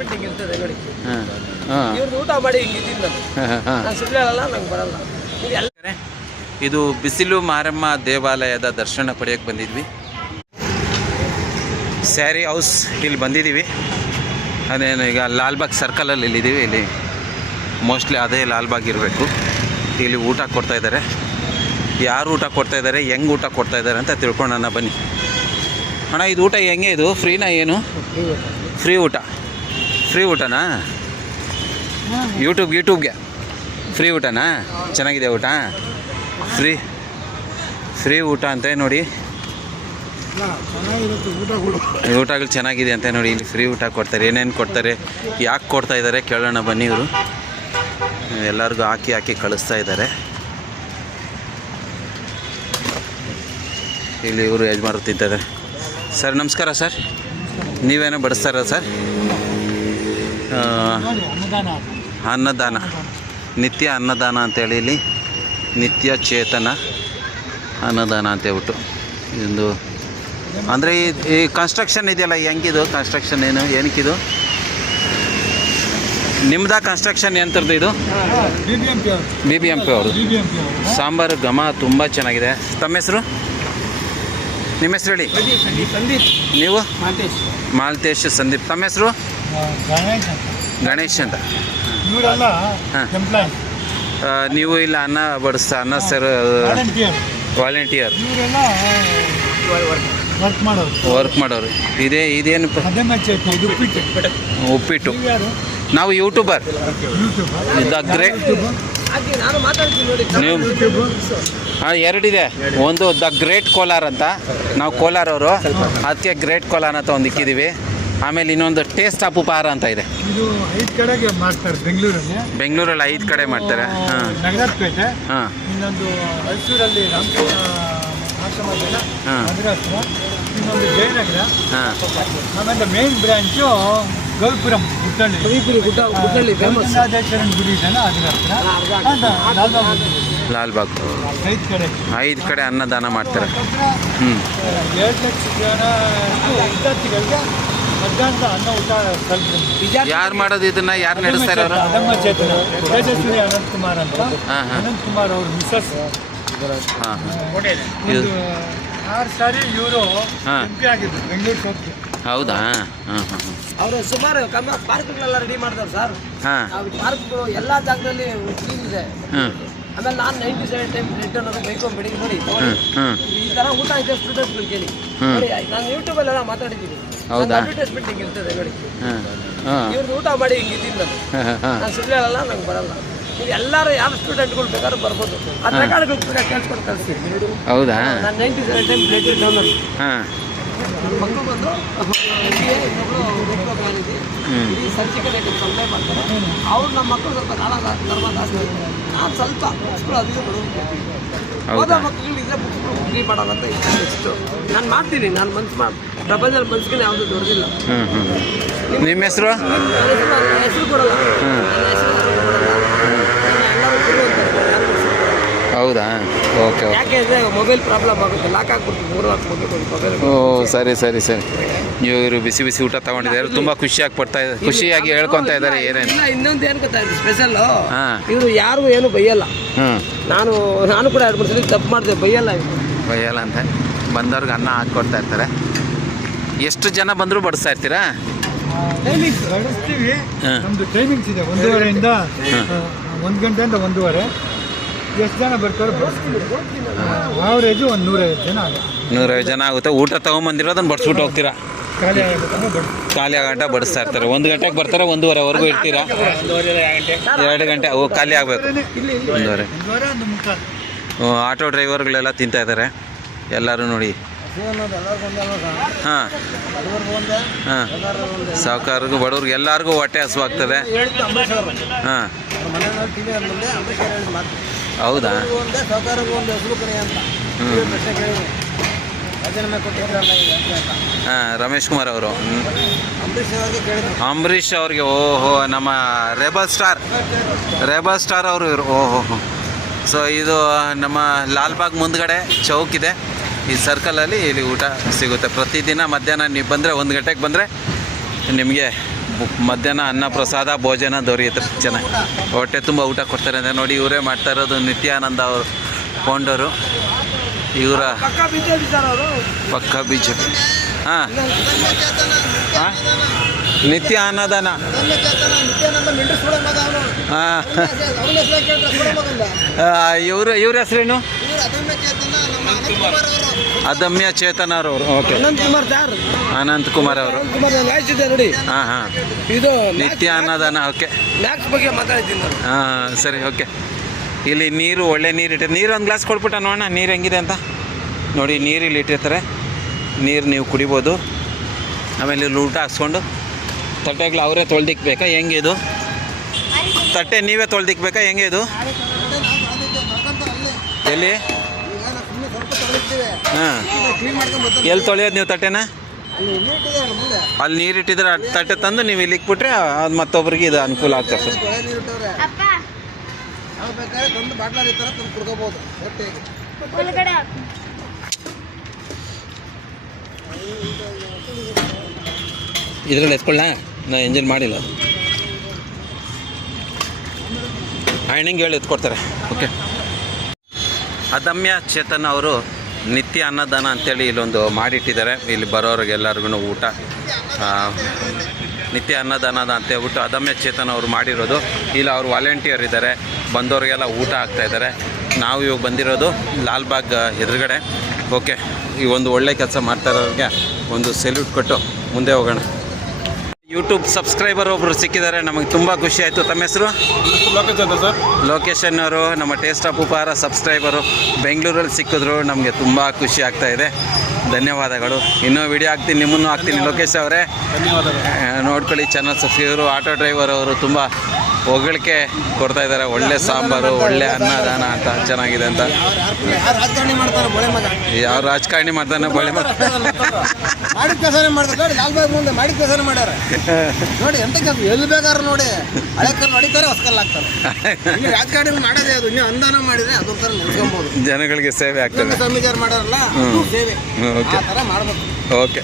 ಇರ್ತದೆ ನೋಡಿ. ಇವ್ರದ್ದು ಊಟ ಮಾಡಿ ಹಿಂಗಿದ್ದೀನಿ ನಾನು ಸುಳ್ಳು ಹೇಳಲ್ಲ, ನಂಗೆ ಬರಲ್ಲ. ಇದು ಬಿಸಿಲು ಮಾರಮ್ಮ ದೇವಾಲಯದ ದರ್ಶನ ಪಡೆಯೋಕ್ಕೆ ಬಂದಿದ್ವಿ. ಸ್ಯಾರಿ ಹೌಸ್ ಇಲ್ಲಿ ಬಂದಿದ್ದೀವಿ. ಅದೇನು ಈಗ ಲಾಲ್ಬಾಗ್ ಸರ್ಕಲಲ್ಲಿ ಇಲ್ಲಿದ್ದೀವಿ. ಇಲ್ಲಿ ಮೋಸ್ಟ್ಲಿ ಅದೇ ಲಾಲ್ಬಾಗ್ ಇರಬೇಕು. ಇಲ್ಲಿ ಊಟ ಕೊಡ್ತಾಯಿದ್ದಾರೆ. ಯಾರು ಊಟ ಕೊಡ್ತಾಯಿದ್ದಾರೆ, ಹೆಂಗೆ ಊಟ ಕೊಡ್ತಾಯಿದ್ದಾರೆ ಅಂತ ತಿಳ್ಕೊಳ್ಳೋಣ ಬನ್ನಿ. ಅಣ್ಣ ಇದು ಊಟ ಹೆಂಗೆ, ಇದು ಫ್ರೀನಾ ಏನು? ಫ್ರೀ ಊಟ. ಫ್ರೀ ಊಟನಾ? ಯೂಟ್ಯೂಬ್ಗೆ ಫ್ರೀ ಊಟನಾ? ಚೆನ್ನಾಗಿದೆ ಊಟ? ಫ್ರೀ ಊಟ ಅಂತ ನೋಡಿ. ಊಟಗಳು ಚೆನ್ನಾಗಿದೆ ಅಂತ ನೋಡಿ. ಇಲ್ಲಿ ಫ್ರೀ ಊಟ ಕೊಡ್ತಾರೆ. ಏನೇನು ಕೊಡ್ತಾರೆ, ಯಾಕೆ ಕೊಡ್ತಾ ಇದ್ದಾರೆ ಕೇಳೋಣ ಬನ್ನಿ. ಇವರು ಎಲ್ಲರಿಗೂ ಹಾಕಿ ಕಳಿಸ್ತಾ ಇದ್ದಾರೆ. ಇಲ್ಲಿ ಇವರು ಯಜಮಾನರು ತಿಂತಿದ್ದಾರೆ. ಸರ್ ನಮಸ್ಕಾರ ಸರ್, ನೀವೇನೋ ಬಡಿಸ್ತಾರ ಸರ್? ಅನ್ನದಾನ, ನಿತ್ಯ ಅನ್ನದಾನ ಅಂತೇಳಿ ಇಲ್ಲಿ ನಿತ್ಯ ಚೇತನ ಅನ್ನದಾನ ಅಂತ ಹೇಳ್ಬಿಟ್ಟು ಇದೊಂದು. ಅಂದರೆ ಈ ಕನ್ಸ್ಟ್ರಕ್ಷನ್ ಇದೆಯಲ್ಲ, ಹೆಂಗಿದು ಕನ್ಸ್ಟ್ರಕ್ಷನ್, ಏನಕ್ಕಿದು ನಿಮ್ದಾ ಕನ್ಸ್ಟ್ರಕ್ಷನ್ ಎಂಥದ್ದು ಇದು? BBMP ಅವರು. ಸಾಂಬಾರು ಘಮ ತುಂಬ ಚೆನ್ನಾಗಿದೆ. ತಮ್ಮ ಹೆಸರು? ನಿಮ್ಮ ಹೆಸರು ಹೇಳಿ. ನೀವು? ಮಾಲ್ತೇಶ್ ಸಂದೀಪ್. ತಮ್ಮ ಹೆಸರು? ಗಣೇಶ್ ಅಂತ. ನೀವು ಇಲ್ಲ ಅನ್ನ ಅನ್ನ ಸರ್ ವಾಲಂಟಿಯರ್ ವರ್ಕ್ ಮಾಡೋರು. ಇದೇನು? ಉಪ್ಪಿಟ್ಟು. ನಾವು ಯೂಟ್ಯೂಬರ್. ನೀವು ಎರಡಿದೆ. ಒಂದು ದ ಗ್ರೇಟ್ ಕೋಲಾರ್ ಅಂತ, ನಾವು ಕೋಲಾರವರು, ಅದಕ್ಕೆ ಗ್ರೇಟ್ ಕೋಲಾರ್ ಅಂತ ಒಂದು ಇಕ್ಕಿದ್ದೀವಿ. ಆಮೇಲೆ ಇನ್ನೊಂದು ಟೇಸ್ಟ್ ಆಫ್ ಉಪಹಾರ ಅಂತ ಇದೆ. ಬೆಂಗಳೂರಲ್ಲಿ 5 ಕಡೆ ಮಾಡ್ತಾರೆ. ನಗರಪೇಟೆ, ಇನ್ನೊಂದು ಮೈಸೂರಲ್ಲಿ ಇನ್ನೊಂದು ಜಯನಗರ, ಆಮೇಲೆ ಮೇನ್ ಬ್ರಾಂಚು ಗೌಪುರಂ ಗುಟ್ಟಳ್ಳಿ ವೆಂಕಟೇಶ್ವರನ ಗುಡಿ ಇದೆಯಲ್ಲ ಅದ್ರ ಹತ್ರ ಲಾಲ್ಬಾಗ್. 5 ಕಡೆ ಅನ್ನದಾನ ಮಾಡ್ತಾರೆ. 2 ಲಕ್ಷ ಜನ ವಿದ್ಯಾರ್ಥಿಗಳಿಗೆ ಮಧ್ಯಾಹ್ನದ ಅನ್ನ ಊಟ ಕಲ್ಪಿಸಿ. ಯಾರು ಮಾಡೋದು ಇದನ್ನ? ಯಾರು ನಡೆಸ್ತಾರೆ ಅವರು? ಅದಮ್ಮ ಚೇತನ ತೇಜಸ್ವಿನಿ ಅನಂತಕುಮಾರ್ ಅಂತ. ಅನಂತಕುಮಾರ್ ಅವ್ರ ಮಿಸಸ್. 6 ಸಾರಿ ಇವರು MP ಆಗಿದ್ರು ಬೆಂಗಳೂರು ಸೋತ್ಗೆ. ಹೌದಾ? ಅವರು ಸುಮಾರು ಪಾರ್ಕ್ಗಳೆಲ್ಲ ರೆಡಿ ಮಾಡ್ತಾರೆ ಸರ್. ಪಾರ್ಕ್ಗಳು ಎಲ್ಲ ಜಾಗದಲ್ಲಿ ಕ್ಲೀನ್ ಇದೆ. ಆಮೇಲೆ ನಾನು 97 ಟೈಮ್ ಬ್ಲಡ್ ಅನ್ನೋದು ಬೇಕು ಬೆಳಿಗ್ಗೆ ನೋಡಿ ಈ ಥರ ಊಟ ಇದೆ ಸ್ಟೂಡೆಂಟ್ಗಳು ಕೇಳಿ ನೋಡಿ. ನಾನು ಯೂಟ್ಯೂಬಲ್ಲೆಲ್ಲ ಮಾತಾಡಿದ್ದೀನಿ. ಅಡ್ವರ್ಟೈಸ್ಮೆಂಟ್ ಹಿಂಗೆ ಇರ್ತದೆ ನೋಡಿ. ಇವ್ರದ್ದು ಊಟ ಮಾಡಿ ಹಿಂಗಿದ್ದೀನಿ ನಾನು ಸುಳ್ಳು ಹೇಳಲ್ಲ, ನಂಗೆ ಬರಲ್ಲ. ನೀವು ಎಲ್ಲರೂ ಯಾವ ಸ್ಟೂಡೆಂಟ್ಗಳು ಬೇಕಾದ್ರೂ ಬರ್ಬೋದು. ಅದು ರೆಕಾರ್ಡ್ಗಳು ಕೇಳಿಸ್ಕೊಂಡು ಕಳಿಸ್ತೀನಿ. ಹೌದಾ? ನಾನು 97 ಟೈಮ್ ಬ್ಲಡ್ ಡೋನರ್. ಮಕ್ಕಳು ಬಂದು ಇನ್ನೊಬ್ರು ಸರ್ಜಿಕಲ್ ಐಟಮ್ ಸಪ್ಲೈ ಮಾಡ್ತಾರೆ. ಅವ್ರು ನಮ್ಮ ಮಕ್ಕಳು ಸ್ವಲ್ಪ ಧರ್ಮ ಜಾಸ್ತಿ. ನಾನು ಸ್ವಲ್ಪ ಬುಕ್ಸ್ಗಳು ಅದಕ್ಕೆ ಹೋದ ಮಕ್ಕಳಿದ್ರೆ ಬುಕ್ಸ್ಗಳು ಫ್ರೀ ಮಾಡೋಣ ಅಂತ ಇಷ್ಟು ನಾನು ಮಾಡ್ತೀನಿ. ನಾನು ಪ್ರಪಂಚದಲ್ಲಿ ಮನ್ಸಿಗೆ ಯಾವುದು ದೊಡ್ಡದಿಲ್ಲ. ನಿಮ್ಮ ಹೆಸರು? ಹೆಸರು ಕೊಡಲ್ಲ. ಹೌದಾ? ಓಕೆ. ಯಾಕೆಂದರೆ ಮೊಬೈಲ್ ಪ್ರಾಬ್ಲಮ್ ಆಗುತ್ತೆ, ಲಾಕ್ ಆಗ್ಬಿಡ್ತು. 3 ಹಾಕ್ಬಿಟ್ಟು ಮೊಬೈಲ್. ಓ ಸರಿ. ಇವರು ಬಿಸಿ ಊಟ ತಗೊಂಡಿದ್ದಾರೆ. ತುಂಬ ಖುಷಿಯಾಗಿ ಹೇಳ್ಕೊತಾ ಇದ್ದಾರೆ. ಏನೇನು ಇನ್ನೊಂದು ಏನು ಗೊತ್ತಾ ಸ್ಪೆಷಲ್, ಇವರು ಯಾರು ಏನು ಬೈಯಲ್ಲ. ನಾನು ಕೂಡ 2-3 ಸಲ ತಪ್ಪು ಮಾಡಿದೆ. ಬೈಯಲ್ಲ ಅಂತ ಬಂದವ್ರಿಗೆ ಅನ್ನ ಹಾಕ್ಕೊಡ್ತಾ ಇರ್ತಾರೆ. ಎಷ್ಟು ಜನ ಬಂದರೂ ಬಡಿಸ್ತಾ ಇರ್ತೀರಾ? ಬಡಿಸ್ತೀವಿ. ನಮ್ಮದು ಟೈಮಿಂಗ್ಸ್ ಇದೆ. 1:30 1 ಗಂಟೆಯಿಂದ 1:30. ಎಷ್ಟು ಜನ ಬರ್ತಾರೋ ಬಡಿಸ್ತೀವಿ. ಆವ್ರೇಜು ಒಂದು 150 ಜನ ಆಗುತ್ತೆ. ಊಟ ತೊಗೊಂಬಂದಿರೋದನ್ನು ಬಡಿಸ್ಬಿಟ್ಟು ಹೋಗ್ತೀರಾ? ಖಾಲಿ ಆಗಂಟ ಬಡಿಸ್ತಾ ಇರ್ತಾರೆ. 1 ಗಂಟೆಗೆ ಬರ್ತಾರೆ, 1:30ವರೆಗೂ ಇರ್ತೀರಾ? 2 ಗಂಟೆ ಖಾಲಿ ಆಗಬೇಕು. 1:30. ಆಟೋ ಡ್ರೈವರ್ಗಳೆಲ್ಲ ತಿಂತಾ ಇದ್ದಾರೆ ಎಲ್ಲರೂ ನೋಡಿ. ಸಾವುಕಾರರಿಗೂ ಬಡವ್ರಿಗೆ ಎಲ್ಲರಿಗೂ ಹೊಟ್ಟೆ ಹಸುವಾಗ್ತದೆ. ಹೌದಾ? ರಮೇಶ್ ಕುಮಾರ್ ಅವರು, ಅಂಬರೀಷ್ ಅವ್ರಿಗೆ. ಓಹೋ, ನಮ್ಮ ರೆಬಲ್ ಸ್ಟಾರ್ ಅವರು ಇವರು. ಓಹೋ. ಸೊ ಇದು ನಮ್ಮ ಲಾಲ್ಬಾಗ್ ಮುಂದ್ಗಡೆ ಚೌಕ್ ಇದೆ. ಈ ಸರ್ಕಲಲ್ಲಿ ಇಲ್ಲಿ ಊಟ ಸಿಗುತ್ತೆ ಪ್ರತಿದಿನ. ಮಧ್ಯಾಹ್ನ ನೀವು ಬಂದರೆ 1 ಗಂಟೆಗೆ ಬಂದರೆ ನಿಮಗೆ ಮಧ್ಯಾಹ್ನ ಅನ್ನ ಪ್ರಸಾದ ಭೋಜನ ದೊರೆಯುತ್ತೆ ಚೆನ್ನಾಗಿ, ಹೊಟ್ಟೆ ತುಂಬ ಊಟ ಕೊಡ್ತಾರೆ ಅಂತ ನೋಡಿ. ಇವರೇ ಮಾಡ್ತಾ ಇರೋದು ನಿತ್ಯಾನಂದ ಅವರು ಫೌಂಡರು. ಇವರ ಪಕ್ಕ ಬಿಜೆಪಿ ಸರ್ ಅವರು. ಪಕ್ಕ ಬಿ ಜೆ ಪಿ. ಹಾಂ ಹಾಂ, ನಿತ್ಯ ಅನ್ನದಾನ. ಹಾಂ, ಇವ್ರ ಹೆಸರೇನು? ಅದಮ್ಯ ಚೇತನ ಅವರು. Okay, Ananthkumar sir. ಅನಂತಕುಮಾರ್ ಅವರು. ಅನಂತಕುಮಾರ್ ನೋಡಿ. ಹಾಂ ಹಾಂ, ಇದು ನಿತ್ಯ ಅನ್ನದಾನ. ಓಕೆ, ಮ್ಯಾಕ್ಸ್ ಬಗ್ಗೆ ಮಾತಾಡ್ತೀನಿ ನಾನು. ಹಾಂ ಸರಿ, ಓಕೆ. ಇಲ್ಲಿ ನೀರು ಒಳ್ಳೆ ನೀರು ಇಟ್ಟಿರ್ತಾರೆ. ನೀರು ಒಂದು ಗ್ಲಾಸ್ ಕೊಟ್ಬಿಟ್ಟ ನೋಡೋಣ ನೀರು ಹೆಂಗಿದೆ ಅಂತ. ನೋಡಿ, ನೀರು ಇಲ್ಲಿ ಇಟ್ಟಿರ್ತಾರೆ, ನೀರು ನೀವು ಕುಡಿಬೋದು. ಆಮೇಲೆ ಇಲ್ಲಿ ಊಟ ಹಾಕ್ಸ್ಕೊಂಡು ತಟ್ಟೆಗಳು ಅವರೇ ತೊಳ್ದಿಕ್ಬೇಕಾ ಹೆಂಗೆ ಇದು? ತಟ್ಟೆ ನೀವೇ ತೊಳ್ದಿಕ್ಬೇಕಾ ಹೆಂಗೆ ಇದು? ಎಲ್ಲಿ? ಹಾಂ, ಎಲ್ಲಿ ತೊಳೆಯೋದು ನೀವು ತಟ್ಟೆನ? ಅಲ್ಲಿ ನೀರು ಇಟ್ಟಿದ್ರೆ ತಟ್ಟೆ ತಂದು ನೀವು ಇಲ್ಲಿ ಇಕ್ಬಿಟ್ರೆ ಅದು ಮತ್ತೊಬ್ರಿಗೆ ಇದು ಅನುಕೂಲ ಆಗ್ತದೆ ಸರ್. ಇದರಲ್ಲಿ ಎತ್ಕೊಳ್ಳ, ನಾ ಎಂಜಾಯ್ ಮಾಡಿಲ್ಲ. ಹಣ್ಣಂಗೆ ಹೇಳಿ ಎತ್ಕೊಡ್ತಾರೆ. ಓಕೆ, ಅದಮ್ಯ ಚೇತನ್ ಅವರು ನಿತ್ಯ ಅನ್ನದಾನ ಅಂತೇಳಿ ಇಲ್ಲೊಂದು ಮಾಡಿಟ್ಟಿದ್ದಾರೆ. ಇಲ್ಲಿ ಬರೋರಿಗೆಲ್ಲರಿಗೂ ಊಟ ನಿತ್ಯ ಅನ್ನದಾನ ಅಂತ ಹೇಳ್ಬಿಟ್ಟು ಅದಮ್ಯ ಚೇತನ್ ಅವರು ಮಾಡಿರೋದು. ಇಲ್ಲಿ ಅವರು ವಾಲಂಟಿಯರ್ ಇದ್ದಾರೆ, ಬಂದವ್ರಿಗೆಲ್ಲ ಊಟ ಆಗ್ತಾಯಿದ್ದಾರೆ. ನಾವು ಇವಾಗ ಬಂದಿರೋದು ಲಾಲ್ಬಾಗ್ ಎದುರುಗಡೆ. ಓಕೆ, ಈ ಒಂದು ಒಳ್ಳೆ ಕೆಲಸ ಮಾಡ್ತಾರೋರಿಗೆ ಒಂದು ಸೆಲ್ಯೂಟ್ ಕೊಟ್ಟು ಮುಂದೆ ಹೋಗೋಣ. ಯೂಟ್ಯೂಬ್ ಸಬ್ಸ್ಕ್ರೈಬರ್ ಒಬ್ಬರು ಸಿಕ್ಕಿದ್ದಾರೆ, ನಮಗೆ ತುಂಬ ಖುಷಿ ಆಯಿತು. ತಮ್ಮ ಹೆಸರು? ಲೋಕೇಶ್ ಅಂತ ಸರ್. ಲೊಕೇಶನ್ ಅವರು ನಮ್ಮ ಟೇಸ್ಟ್ ಆಫ್ ಉಪಹಾರ ಸಬ್ಸ್ಕ್ರೈಬರು ಬೆಂಗಳೂರಲ್ಲಿ ಸಿಕ್ಕಿದ್ರು. ನಮಗೆ ತುಂಬ ಖುಷಿ ಆಗ್ತಾಯಿದೆ. ಧನ್ಯವಾದಗಳು. ಇನ್ನೂ ವಿಡಿಯೋ ಹಾಕ್ತೀನಿ, ನಿಮ್ಮನ್ನು ಹಾಕ್ತೀನಿ. ಲೋಕೇಶ್ ಅವರೇ ನೋಡ್ಕೊಳ್ಳಿ, ಚಾನಲ್ ಸಬ್ಸ್ಕ್ರೈಬರು. ಆಟೋ ಡ್ರೈವರ್ ಅವರು ತುಂಬ ಹೊಗಳಿಕೆ ಕೊಡ್ತಾ ಇದ್ದಾರೆ. ಒಳ್ಳೆ ಸಾಂಬಾರು, ಒಳ್ಳೆ ಅನ್ನದಾನ ಅಂತ ಚೆನ್ನಾಗಿದೆ ಅಂತ. ರಾಜಕಾರಣಿ ಮಾಡ್ತಾರೆ ಬಳೆ ಮಗ. ಯಾವ ರಾಜಕಾರಣಿ ಮಾಡ್ತಾನೆ ಬಳೆ ಮಗ? ಮಾಡಿದ ಕೆಲಸನೇ ಮಾಡ್ತಾರೆ ನೋಡಿ. ಲಾಲ್ಬಾಗ್ ಮುಂದೆ ಮಾಡಿದ ಕೆಲಸನೇ ಮಾಡ್ಯಾರ ನೋಡಿ. ಎಂತ ಕೆಲಸ ಎಲ್ಲಿ ಬೇಕಾದ್ರೆ ನೋಡಿ. ಹಳೆ ಕಲ್ಲು ಹೊಡಿತಾರೆ, ಹೊಸ ಕಲ್ಲು ಹಾಕ್ತಾರೆ. ಇನ್ನು ರಾಜಕಾರಣಿ ಮಾಡೋದೇ ಅದು. ಇನ್ನು ಅನುದಾನ ಮಾಡಿದ್ರೆ ಅದೊಂಥರ ನೆನ್ಸ್ಕೊಬೋದು. ಜನಗಳಿಗೆ ಸೇವೆ ಆಗ್ತದೆ. ಸಮಿತಿಯವ್ರು ಮಾಡಾರಲ್ಲ, ಸೇವೆ ಆ ಥರ ಮಾಡ್ಬೇಕು. ಓಕೆ.